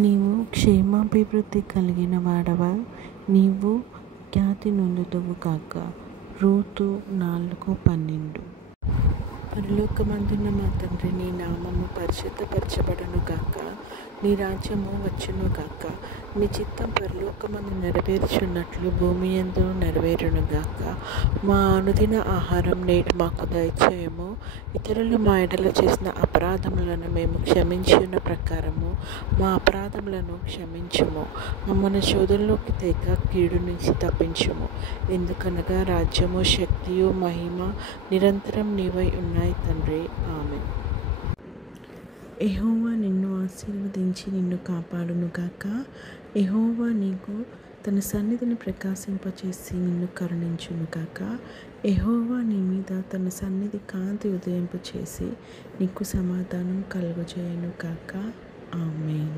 నీవు క్షేమాభివృద్ధి కలిగిన వాడవా, నీవు ఖ్యాతి నొందుదువు గాక. రూతు 4:12. పరలోకమందున్న మా తండ్రి, నీ నామము పరిశుద్ధపరచబడును గాక. నీ రాజ్యము వచ్చును గాక. నీ చిత్తం పరలోకమందు నెరవేర్చున్నట్లు భూమి యందు నెరవేరును గాక. మా అనుదిన ఆహారం నేడు మాకు దయచేయము. ఇతరులు మా ఎడల చేసిన అపరాధములను మేము క్షమించిన ప్రకారము మా అపరాధములను క్షమించుము. మమ్మల్ని శోధనలోకి తేక కీడు నుంచి తప్పించుము. ఎందుకనగా రాజ్యము, శక్తియు, మహిమ నిరంతరం నీవై ఉన్నాయి తండ్రి. ఆమేన్. యెహోవా నిన్ను ఆశీర్వదించి నిన్ను కాపాడును గాక. యెహోవా నీకు తన సన్నిధిని ప్రకాశింపచేసి నిన్ను కరుణించును గాక. యెహోవా నీ మీద తన సన్నిధి కాంతి ఉదయింపచేసి నీకు సమాధానం కలుగజేయును గాక. ఆమేన్.